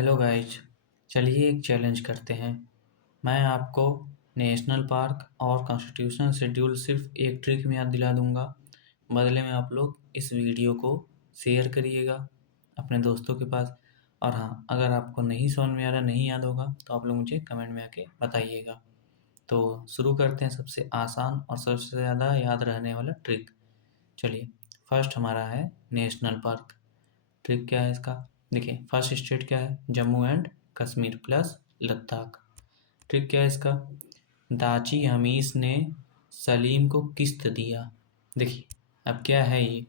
Hello guys. चलिए एक challenge करते हैं। मैं आपको नेशनल पार्क और कॉन्स्टिट्यूशनल शेड्यूल सिर्फ एक ट्रिक में याद दिला दूंगा। बदले में आप लोग इस वीडियो को शेयर करिएगा अपने दोस्तों के पास। और हाँ, अगर आपको नहीं समझ में आ रहा, नहीं याद होगा तो आप लोग मुझे कमेंट में आके बताइएगा। तो शुरू करते हैं सबसे आसान और सबसे ज़्यादा याद रहने वाला ट्रिक। चलिए, फर्स्ट हमारा है नेशनल पार्क। ट्रिक क्या है इसका? देखिए, फर्स्ट स्टेट क्या है? Jammu and Kashmir plus Ladakh. Trick क्या है इसका? दाची हमीस ने सलीम को किस्त दिया। देखिए, अब क्या है ये?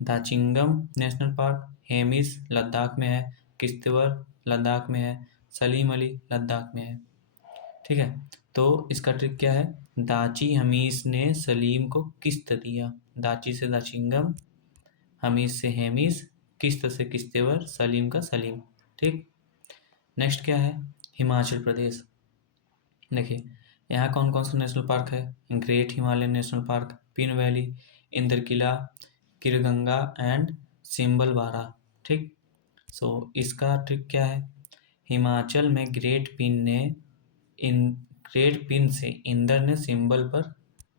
दाचिंगम नेशनल पार्क हेमिस लद्दाख में है, किश्तवर लद्दाख में है, सलीम अली लद्दाख में है। ठीक है, तो इसका ट्रिक क्या है? दाची हमीस ने सलीम को किस्त दिया। दाची से दाचिंगम, हमीस से हेमिस, किस्त से किश्तवर, सलीम का सलीम। ठीक। नेक्स्ट क्या है? हिमाचल प्रदेश। देखिए, यहाँ कौन कौन सा नेशनल पार्क है? Great Himalayan National Park, Pin Valley, Indrakila, Kheerganga and Simbal Bara. ठीक। सो इसका ट्रिक क्या है? हिमाचल में ग्रेट पिन से इंदर ने सिंबल पर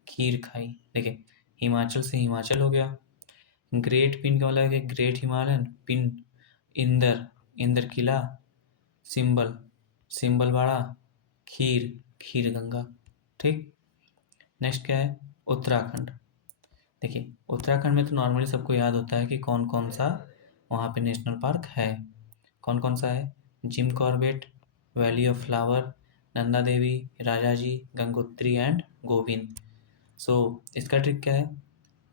खीर खाई। देखिए, हिमाचल से हिमाचल हो गया। ग्रेट पिन का मतलब है ग्रेट हिमालयन, पिन इंदर, इंदर किला, सिंबल, सिंबल बाड़ा, खीर, खीर गंगा। ठीक। नेक्स्ट क्या है? उत्तराखंड। देखिए, उत्तराखंड में तो नॉर्मली सबको याद होता है कि कौन कौन सा वहाँ पे नेशनल पार्क है। कौन कौन सा है? Jim Corbett, Valley of Flower, Nanda Devi, Rajaji, Gangotri and Govind. So इसका ट्रिक क्या है?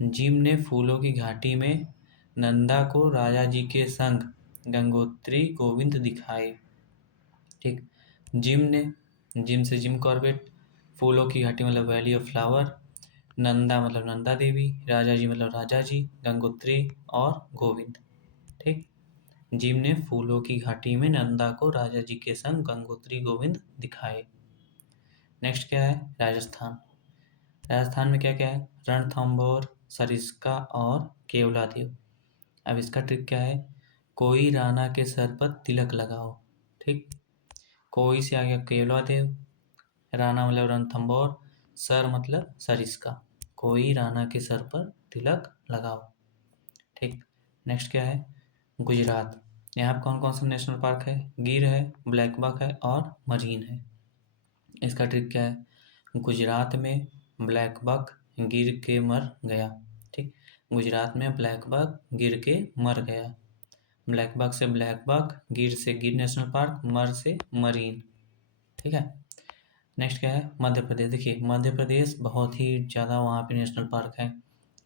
जिम ने फूलों की घाटी में नंदा को राजा जी के संग गंगोत्री गोविंद दिखाए। ठीक। जिम से जिम कॉर्बेट, फूलों की घाटी मतलब वैली ऑफ फ्लावर, नंदा मतलब नंदा देवी, राजा जी मतलब राजा जी, गंगोत्री और गोविंद। ठीक। जिम ने फूलों की घाटी में नंदा को राजा जी के संग गंगोत्री गोविंद दिखाए। नेक्स्ट क्या है? राजस्थान। राजस्थान में क्या क्या है? रणथंभौर, सरिस्का और केवलादेव। अब इसका ट्रिक क्या है? कोई राणा के सर पर तिलक लगाओ। ठीक। कोई से आ गया केवलादेव, राणा मतलब रणथंभौर, सर मतलब सरिस्का। कोई राणा के सर पर तिलक लगाओ। ठीक। नेक्स्ट क्या है? गुजरात। यहाँ पर कौन कौन सा नेशनल पार्क है? गिर है, ब्लैक बक है और मरीन है। इसका ट्रिक क्या है? गुजरात में ब्लैक बक गिर के मर गया। ठीक। गुजरात में ब्लैक बक गिर के मर गया। ब्लैक बक से ब्लैक बक, गिर से गिर नेशनल पार्क, मर से मरीन। ठीक है। नेक्स्ट क्या है? मध्य प्रदेश। देखिए, मध्य प्रदेश बहुत ही ज़्यादा वहाँ पे नेशनल पार्क है,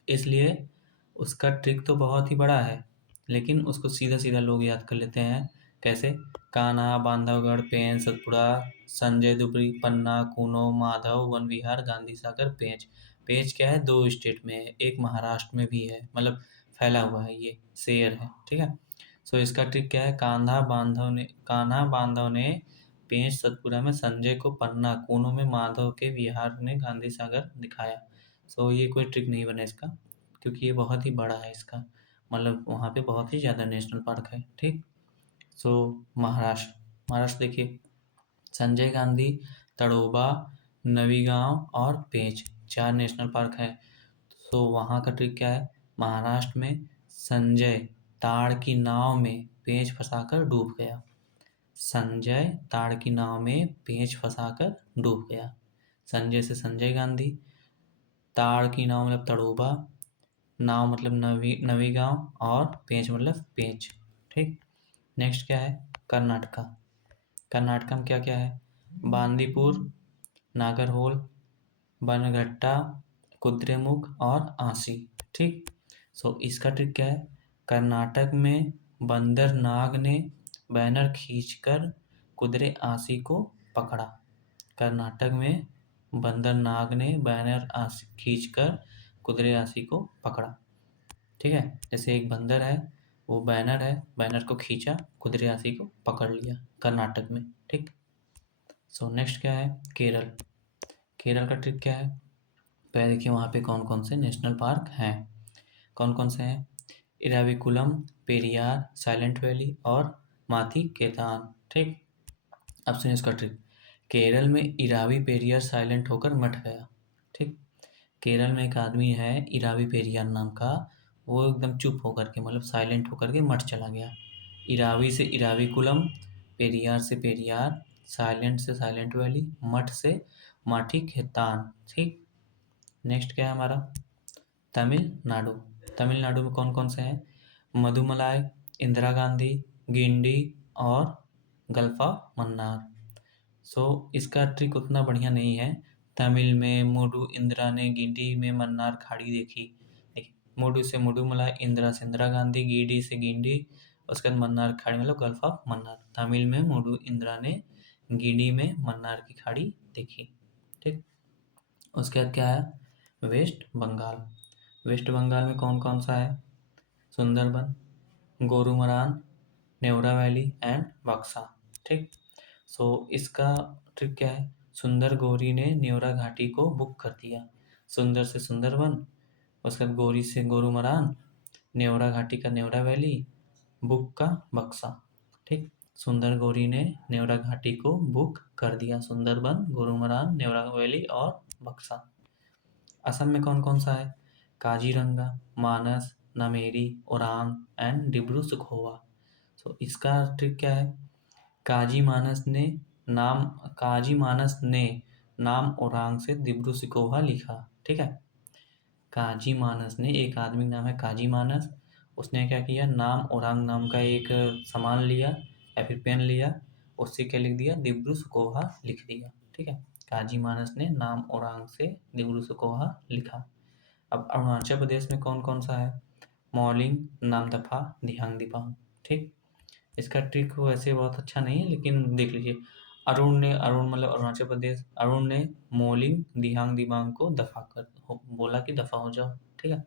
इसलिए उसका ट्रिक तो बहुत ही बड़ा है, लेकिन उसको सीधा सीधा लोग याद कर लेते हैं। कैसे? कान्हा, बांधवगढ़, पेंच, सतपुड़ा, संजय दुबरी, पन्ना, कूनो, माधव, वन विहार, गांधी सागर, पेंच। पेंच क्या है? 2 स्टेट में है, एक महाराष्ट्र में भी है, मतलब फैला हुआ है, ये शेयर है। ठीक है। सो इसका ट्रिक क्या है? कान्हा बांधव ने पेंच सतपुड़ा में संजय को, पन्ना कूनो में माधव के विहार ने गांधी सागर दिखाया। सो ये कोई ट्रिक नहीं बना इसका, क्योंकि ये बहुत ही बड़ा है इसका, मतलब वहाँ पे बहुत ही ज़्यादा नेशनल पार्क है। ठीक। सो महाराष्ट्र। महाराष्ट्र देखिए, संजय गांधी, तड़ोबा, नवीगांव और पेंच, 4 नेशनल पार्क है। सो वहाँ का ट्रिक क्या है? महाराष्ट्र में संजय ताड़ की नाव में पेंच फंसाकर डूब गया। संजय ताड़ की नाव में पेंच फंसाकर डूब गया। संजय से संजय गांधी, ताड़ की नाव मतलब तड़ोबा, नाव मतलब नवीगांव और पेंच मतलब पेंच। ठीक। नेक्स्ट क्या है? कर्नाटका। कर्नाटका में क्या क्या है? बांदीपुर, नागरहोल, बनगट्टा, कुद्रेमुख और आसी। ठीक। सो इसका ट्रिक क्या है? कर्नाटक में बंदर नाग ने बैनर खींचकर कुदरे आसी को पकड़ा। कर्नाटक में बंदर नाग ने बैनर खींचकर कुदरे आसी को पकड़ा। ठीक है। जैसे एक बंदर है, वो बैनर है, बैनर को खींचा, कुदरे आसी को पकड़ लिया कर्नाटक में। ठीक। सो नेक्स्ट क्या है? केरल। केरल का ट्रिक क्या है? पहले देखिए वहाँ पे कौन कौन से नेशनल पार्क हैं। कौन कौन से हैं? इराविकुलम, पेरियार, साइलेंट वैली और माथी केतान। ठीक, अब सुनिए इसका ट्रिक। केरल में इरावी पेरियार साइलेंट होकर मट गया। ठीक, केरल में एक आदमी है इरावी पेरियार नाम का, वो एकदम चुप होकर के मतलब साइलेंट होकर के मठ चला गया। इरावी से इरावी कुलम, पेरियार से पेरियार, साइलेंट से साइलेंट वैली, मठ से माठी खेतान। ठीक, नेक्स्ट क्या है हमारा, तमिलनाडु। तमिलनाडु में कौन कौन से हैं, मधुमलाई, इंदिरा गांधी, गिंडी और गल्फा मन्नार। सो इसका ट्रिक उतना बढ़िया नहीं है। तमिल में मुडु इंदिरा ने गिंडी में मन्नार खाड़ी देखी। देखिए, मुडु से मुडुमलाई, इंदिरा से इंदिरा गांधी, गिंडी से गिंडी, उसके बाद मन्नार खाड़ी मतलब गल्फ ऑफ मन्नार। तमिल में मुडु इंदिरा ने गिंडी में मन्नार की खाड़ी देखी। ठीक, उसके बाद क्या है, वेस्ट बंगाल। वेस्ट बंगाल में कौन कौन सा है, सुंदरबन, गोरुमरान, नेवरा वैली एंड बक्सा। ठीक, सो इसका ट्रिक क्या है, सुंदर गौरी ने नेवरा घाटी को बुक कर दिया। सुंदर से सुंदरबन, उसके बाद गौरी से गोरुमरान, नेवरा घाटी का नेवरा वैली, बुक का बक्सा। ठीक, सुंदर गौरी ने नेवरा घाटी को बुक कर दिया, सुंदरबन, गोरुमरान, नेवरा वैली और बक्सा। असम में कौन कौन सा है, काजीरंगा, मानस, नामेरी, ओरांग एंड डिब्रू सखोवा। तो इसका ट्रिक क्या है, नाम काजी मानस ने नाम ओरांग से दिब्रू सिकोहा लिखा। ठीक है, काजी मानस ने, एक आदमी का नाम है काजी मानस, उसने क्या किया, नाम ओरांग नाम का एक सामान लिया या फिर पेन लिया, उससे क्या लिख दिया, दिब्रू सकोहा लिख दिया। ठीक है, काजी मानस ने नाम ओरांग से दिब्रू सकोहा लिखा। अब अरुणाचल प्रदेश में कौन कौन सा है, मौलिंग, नामदफा, दिहांग दिबांग। ठीक, इसका ट्रिक वैसे बहुत अच्छा नहीं है लेकिन देख लीजिए। अरुण मतलब अरुणाचल प्रदेश, अरुण ने मोलिंग दिहांग दिबांग को बोला कि दफा हो जाओ। ठीक है,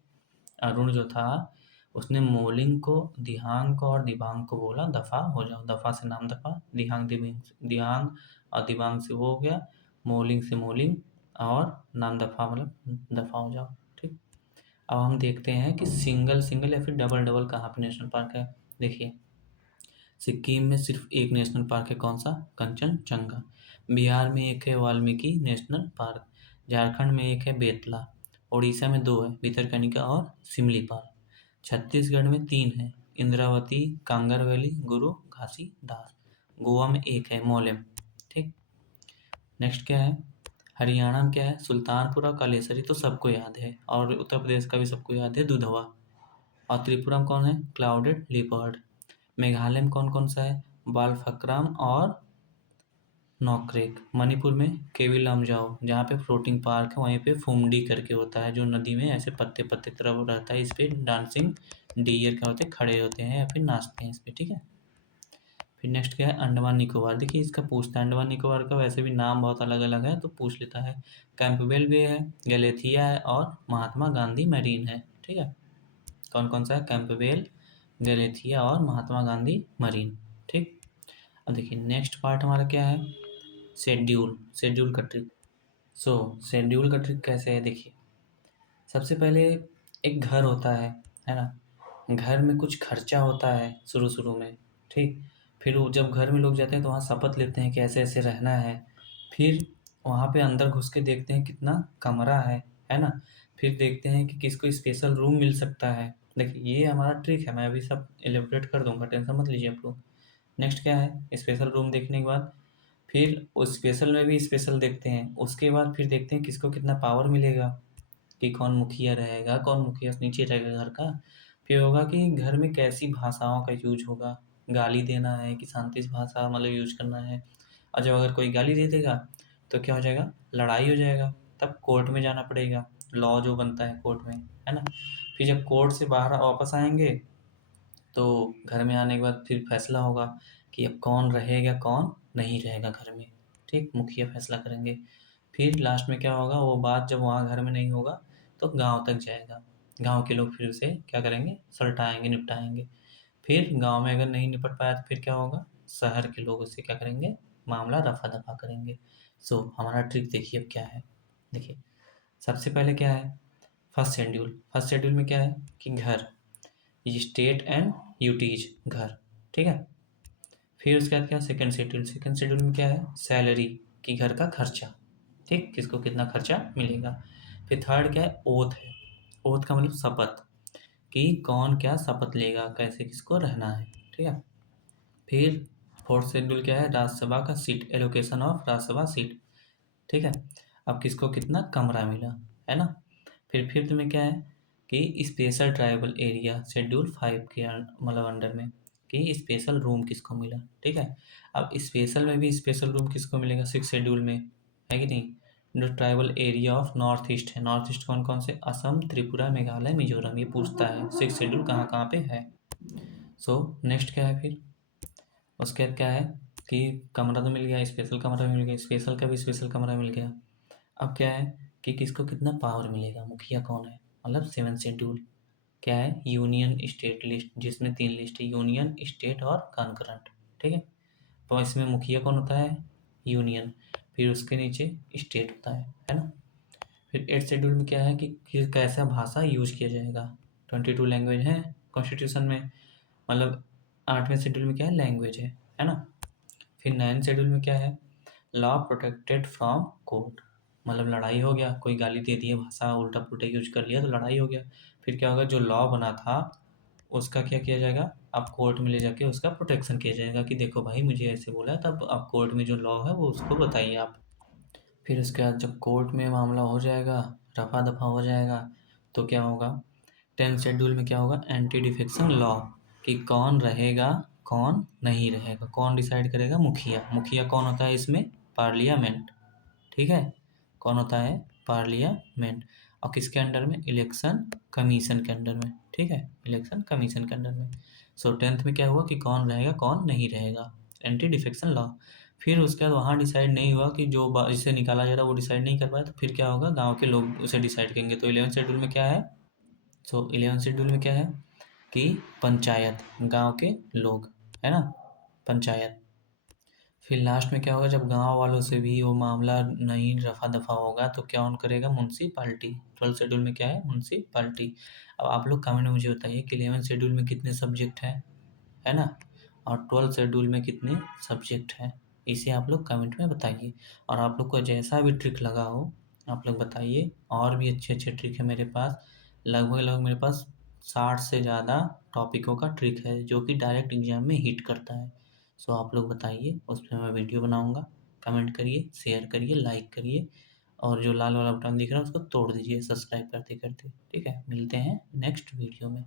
अरुण जो था उसने मोलिंग को, दिहांग को और दिबांग को बोला दफा हो जाओ। दफा से नाम दफा, दिहांग और दिबांग से वो हो गया, मोलिंग से मोलिंग और नाम दफा मतलब दफा हो जाओ। ठीक, अब हम देखते हैं कि सिंगल सिंगल या फिर डबल डबल कहाँ पे नेशनल पार्क है। देखिए, सिक्किम में सिर्फ एक नेशनल पार्क है, कौन सा, कंचनजंगा। बिहार में एक है वाल्मीकि नेशनल पार्क। झारखंड में एक है बेतला। उड़ीसा में दो है, भितरकनिका और सिमलीपाल। छत्तीसगढ़ में तीन है, इंद्रावती, कांगर वैली, गुरु घासीदास। गोवा में एक है, मोलेम। ठीक, नेक्स्ट क्या है, हरियाणा में क्या है, सुल्तानपुर और कालेसरी तो सबको याद है, और उत्तर प्रदेश का भी सबको याद है, दुधवा। और त्रिपुरा में कौन है, क्लाउडेड लिपर्ड। मेघालय में कौन कौन सा है, बालफक्रम और नोक्रेक। मणिपुर में केवी लामजाओ, जहाँ पे फ्लोटिंग पार्क है, वहीं पे फुमडी करके होता है, जो नदी में ऐसे पत्ते पत्ते तरह रहता है, इस पे डांसिंग डियर क्या होते हैं, खड़े होते हैं या फिर नाचते हैं इस पे। ठीक है, फिर नेक्स्ट क्या है, अंडमान निकोबार। देखिए इसका पूछता है, अंडमान निकोबार का वैसे भी नाम बहुत अलग अलग है तो पूछ लेता है। कैंपबेल बे है, गैलेथिया है और महात्मा गांधी मैरीन है। ठीक है, कौन कौन सा है, कैंपबेल, गैलेथिया और महात्मा गांधी मरीन। ठीक, अब देखिए नेक्स्ट पार्ट हमारा क्या है, शेड्यूल का ट्रिक। सो शेड्यूल का ट्रिक कैसे है, देखिए सबसे पहले एक घर होता है ना, घर में कुछ खर्चा होता है शुरू शुरू में। ठीक, फिर वो जब घर में लोग जाते हैं तो वहाँ शपथ लेते हैं कि ऐसे ऐसे रहना है। फिर वहाँ पे अंदर घुस के देखते हैं कितना कमरा है ना। फिर देखते हैं कि किसको स्पेशल रूम मिल सकता है। देखिए ये हमारा ट्रिक है, मैं अभी सब एलिब्रेट कर दूंगा, टेंशन मत लीजिए आप लोग। नेक्स्ट क्या है, स्पेशल रूम देखने के बाद फिर उस स्पेशल में भी स्पेशल देखते हैं, उसके बाद फिर देखते हैं किसको कितना पावर मिलेगा, कि कौन मुखिया रहेगा, कौन मुखिया से नीचे रहेगा घर का। फिर होगा कि घर में कैसी भाषाओं का यूज होगा, गाली देना है कि शांति से भाषा मतलब यूज करना है। और जब अगर कोई गाली दे देगा तो क्या हो जाएगा, लड़ाई हो जाएगा, तब कोर्ट में जाना पड़ेगा, लॉ जो बनता है कोर्ट में, है ना। फिर जब कोर्ट से बाहर वापस आएंगे तो घर में आने के बाद फिर फैसला होगा कि अब कौन रहेगा कौन नहीं रहेगा घर में। ठीक, मुखिया फैसला करेंगे। फिर लास्ट में क्या होगा, वो बात जब वहाँ घर में नहीं होगा तो गांव तक जाएगा। गांव के लोग फिर उसे क्या करेंगे, सलटाएंगे, निपटाएंगे। फिर गांव में अगर नहीं निपट पाया तो फिर क्या होगा, शहर के लोग उससे क्या करेंगे, मामला रफा दफा करेंगे। सो हमारा ट्रिक देखिए अब क्या है। देखिए सबसे पहले क्या है, फर्स्ट शेड्यूल में क्या है कि घर, स्टेट एंड यूटीज घर। ठीक है, फिर उसके बाद क्या सेकंड शेड्यूल, सेकंड शेड्यूल में क्या है, सैलरी कि घर का खर्चा, ठीक, किसको कितना खर्चा मिलेगा। फिर थर्ड क्या है, ओथ है, ओथ का मतलब शपथ, कि कौन क्या शपथ लेगा, कैसे किसको रहना है, ठीक है। फिर फोर्थ शेड्यूल क्या है, राज्यसभा का seat, allocation of Rajya Sabha seat, ठीक है, अब किसको कितना कमरा मिला, है ना। फिर फिफ्थ में क्या है कि स्पेशल ट्राइबल एरिया शेड्यूल 5 के मतलब अंडर में, कि स्पेशल रूम किसको मिला, ठीक है। अब स्पेशल में भी स्पेशल रूम किसको मिलेगा, सिक्स शेड्यूल में, है कि नहीं। जो tribal area of north east है, नॉर्थ ईस्ट कौन कौन से, असम, त्रिपुरा, मेघालय, मिजोरम, ये पूछता है सिक्स शेड्यूल कहाँ कहाँ पे है। सो नेक्स्ट क्या है फिर, उसके बाद क्या है कि कमरा तो मिल गया, स्पेशल कमरा मिल गया, स्पेशल का भी स्पेशल कमरा मिल गया। अब क्या है कि किसको कितना पावर मिलेगा, मुखिया कौन है, मतलब सेवन शेड्यूल क्या है, यूनियन स्टेट लिस्ट, जिसमें तीन लिस्ट है, यूनियन, स्टेट और कॉन्करेंट, ठीक है। तो इसमें मुखिया कौन होता है, यूनियन, फिर उसके नीचे स्टेट होता है ना। फिर एट शेड्यूल में क्या है कि कैसा भाषा यूज किया जाएगा, 22 लैंग्वेज है कॉन्स्टिट्यूशन में, मतलब आठवें शेड्यूल में क्या है, लैंग्वेज है ना। फिर नाइन्थ शेड्यूल में क्या है, लॉ प्रोटेक्टेड फ्रॉम कोर्ट, मतलब लड़ाई हो गया, कोई गाली दे दिया, भाषा उल्टा पुल्टा यूज कर लिया तो लड़ाई हो गया, फिर क्या होगा, जो लॉ बना था उसका क्या किया जाएगा, आप कोर्ट में ले जाके उसका प्रोटेक्शन किया जाएगा कि देखो भाई मुझे ऐसे बोला है, तब आप कोर्ट में जो लॉ है वो उसको बताइए आप। फिर उसके बाद जब कोर्ट में मामला हो जाएगा, रफा दफा हो जाएगा, तो क्या होगा, टेंथ शेड्यूल में क्या होगा, एंटी डिफेक्शन लॉ, कि कौन रहेगा कौन नहीं रहेगा, कौन डिसाइड करेगा, मुखिया, मुखिया कौन होता है इसमें, पार्लियामेंट, ठीक है, कौन होता है, पार्लियामेंट, और किसके अंडर में, इलेक्शन कमीशन के अंडर में, ठीक है, इलेक्शन कमीशन के अंडर में। सो टेंथ में क्या हुआ कि कौन रहेगा कौन नहीं रहेगा, एंटी डिफेक्शन लॉ। फिर उसके बाद वहाँ डिसाइड नहीं हुआ कि जो जिसे निकाला जा रहा है वो डिसाइड नहीं कर पाया, तो फिर क्या होगा, गांव के लोग उसे डिसाइड करेंगे। तो इलेवन शेड्यूल में क्या है, सो इलेवन शेड्यूल में क्या है कि पंचायत, गांव के लोग, है ना, पंचायत। फिर लास्ट में क्या होगा, जब गांव वालों से भी वो मामला नहीं रफा दफा होगा तो क्या ऑन करेगा, म्यूनसिपाल्टी, ट्वेल्थ शेड्यूल में क्या है, म्यूनसिपाल्टी। अब आप लोग कमेंट में मुझे बताइए कि इलेवन शेड्यूल में कितने सब्जेक्ट हैं, है ना, और ट्वेल्थ शेड्यूल में कितने सब्जेक्ट हैं, इसे आप लोग कमेंट में बताइए। और आप लोग को जैसा भी ट्रिक लगा हो आप लोग बताइए, और भी अच्छे अच्छे ट्रिक है मेरे पास, लगभग लगभग मेरे पास 60 से ज़्यादा टॉपिकों का ट्रिक है जो कि डायरेक्ट एग्जाम में हिट करता है। सो आप लोग बताइए, उस पर मैं वीडियो बनाऊँगा, कमेंट करिए, शेयर करिए, लाइक करिए, और जो लाल वाला बटन दिख रहा है उसको तोड़ दीजिए सब्सक्राइब करते करते, ठीक है। मिलते हैं नेक्स्ट वीडियो में।